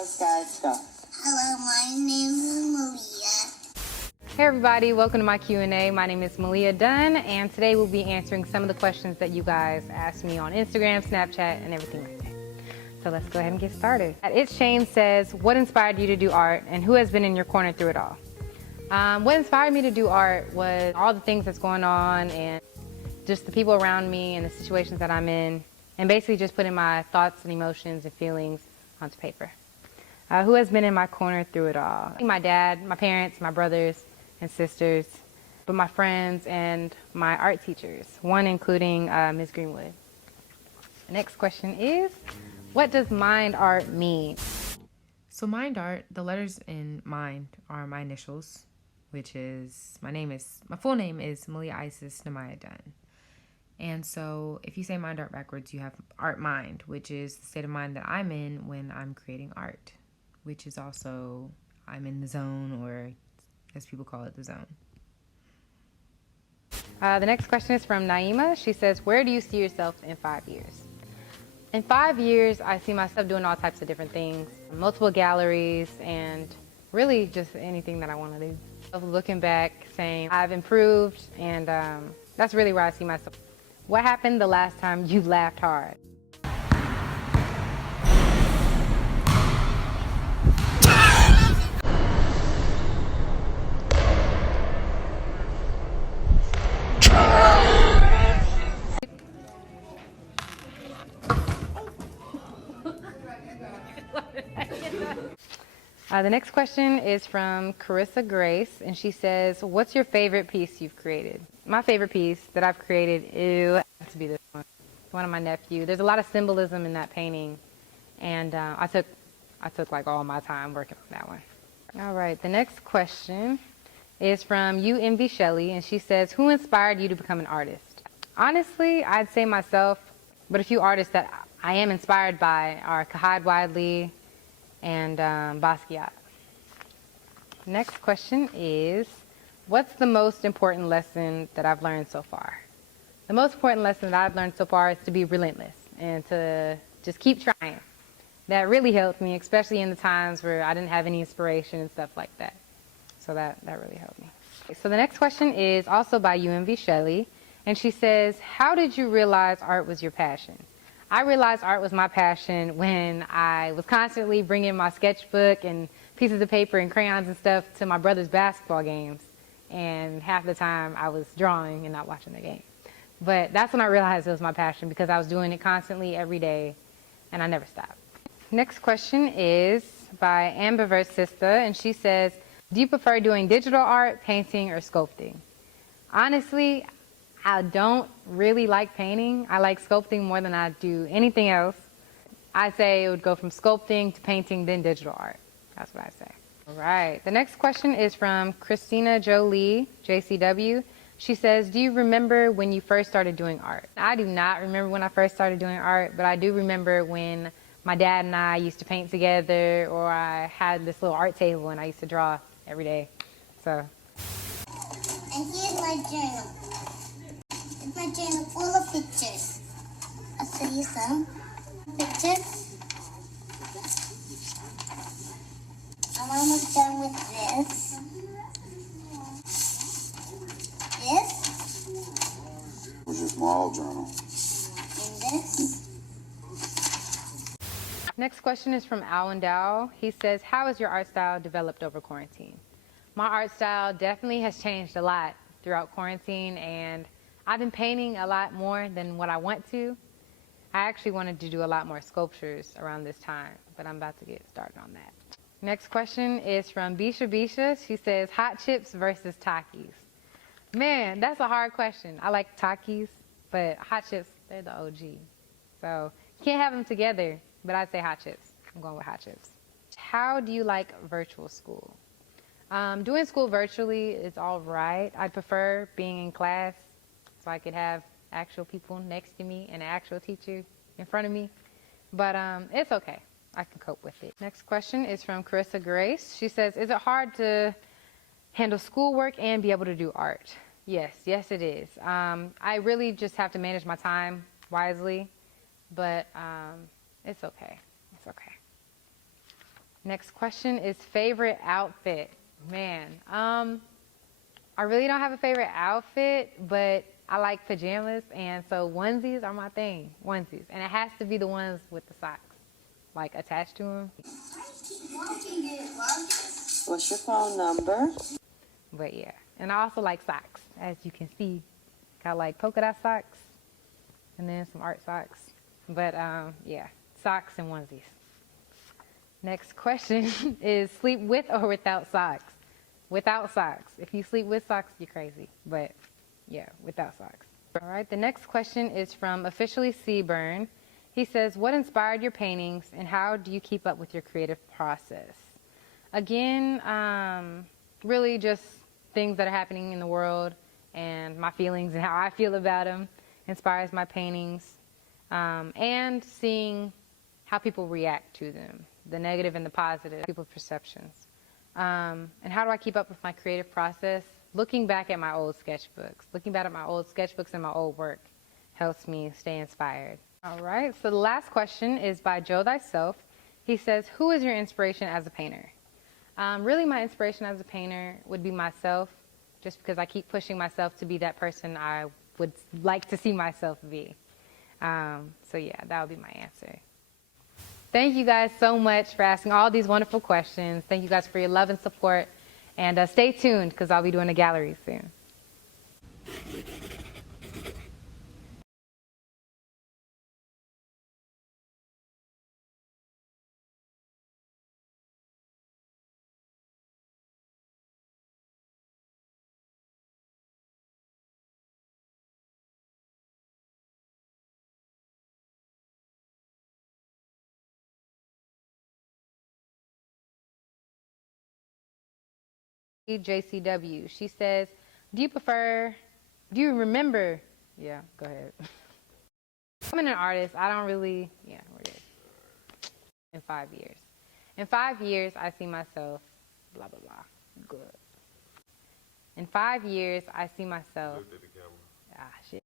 Hello, my name is Meleya. Hey everybody, welcome to my Q&A. My name is Meleya Dunn, and today we'll be answering some of the questions that you guys asked me on Instagram, Snapchat, and everything like that. So let's go ahead and get started. It's Shane says, what inspired you to do art, and who has been in your corner through it all? What inspired me to do art was all the things that's going on and just the people around me and the situations that I'm in, and basically just putting my thoughts and emotions and feelings onto paper. Who has been in my corner through it all? My dad, my parents, my brothers and sisters, but my friends and my art teachers, one including Ms. Greenwood. The next question is, what does mind art mean? So mind art, the letters in mind are my initials, which is, my full name is Meleya Isis Namaya Dunn. And so if you say mind art backwards, you have art mind, which is the state of mind that I'm in when I'm creating art, which is also, I'm in the zone, or as people call it, the zone. The next question is from Naima. She says, where do you see yourself in 5 years? In 5 years, I see myself doing all types of different things, multiple galleries, and really just anything that I want to do. Looking back, saying I've improved, and that's really where I see myself. What happened the last time you laughed hard? The next question is from Carissa Grace, and she says, what's your favorite piece you've created? My favorite piece that I've created is to be this one of my nephew. There's a lot of symbolism in that painting, and I took like all my time working on that one. All right, the next question is from UMV Shelley, and she says, who inspired you to become an artist? Honestly, I'd say myself, but a few artists that I am inspired by are Kahad Widely and Basquiat. Next question is, what's the most important lesson that I've learned so far? The most important lesson that I've learned so far is to be relentless and to just keep trying. That really helped me, especially in the times where I didn't have any inspiration and stuff like that. So that really helped me. So the next question is also by UMV Shelley, and she says, how did you realize art was your passion? I realized art was my passion when I was constantly bringing my sketchbook and pieces of paper and crayons and stuff to my brother's basketball games. And half the time I was drawing and not watching the game. But that's when I realized it was my passion, because I was doing it constantly every day and I never stopped. Next question is by Ambiverse Sister, and she says, do you prefer doing digital art, painting, or sculpting? Honestly, I don't really like painting. I like sculpting more than I do anything else. I'd say it would go from sculpting to painting, then digital art. That's what I say. All right. The next question is from Christina Jolie, JCW. She says, do you remember when you first started doing art? I do not remember when I first started doing art, but I do remember when my dad and I used to paint together, or I had this little art table and I used to draw every day. So. And here's my journal. It's my journal full of pictures. I'll show you some pictures. I'm almost done with this. This. What's your small journal? And this. Next question is from Alan Dow. He says, how has your art style developed over quarantine? My art style definitely has changed a lot throughout quarantine, and I've been painting a lot more than what I want to. I actually wanted to do a lot more sculptures around this time, but I'm about to get started on that. Next question is from Bisha Bisha. She says, hot chips versus Takis. Man, that's a hard question. I like Takis, but hot chips, they're the OG. So you can't have them together, but I'd say hot chips. I'm going with hot chips. How do you like virtual school? Doing school virtually is all right. I prefer being in class so I could have actual people next to me and an actual teacher in front of me. But it's okay. I can cope with it. Next question is from Carissa Grace. She says, is it hard to handle schoolwork and be able to do art? Yes, it is. I really just have to manage my time wisely, but it's okay. It's okay. Next question is favorite outfit. Man, I really don't have a favorite outfit, but I like pajamas, and so onesies are my thing. Onesies, and it has to be the ones with the socks, like attached to them. What's your phone number? But yeah, and I also like socks, as you can see. Got like polka dot socks, and then some art socks. But yeah, socks and onesies. Next question is sleep with or without socks? Without socks. If you sleep with socks, you're crazy. But yeah, without socks. All right, the next question is from Officially Seaburn. He says, what inspired your paintings and how do you keep up with your creative process? Again, really just things that are happening in the world and my feelings and how I feel about them inspires my paintings. And seeing how people react to them, the negative and the positive, people's perceptions. And how do I keep up with my creative process? Looking back at my old sketchbooks. Looking back at my old sketchbooks and my old work helps me stay inspired. All right, so the last question is by Joe Thyself. He says, who is your inspiration as a painter? Really, my inspiration as a painter would be myself, just because I keep pushing myself to be that person I would like to see myself be. So yeah, that would be my answer. Thank you guys so much for asking all these wonderful questions. Thank you guys for your love and support. And stay tuned, because I'll be doing a gallery soon. JCW, she says, do you remember, yeah, go ahead. I'm an artist. I don't really, yeah, we're good. In 5 years. In 5 years, I see myself, blah, blah, blah, good. In 5 years, I see myself, ah, shit.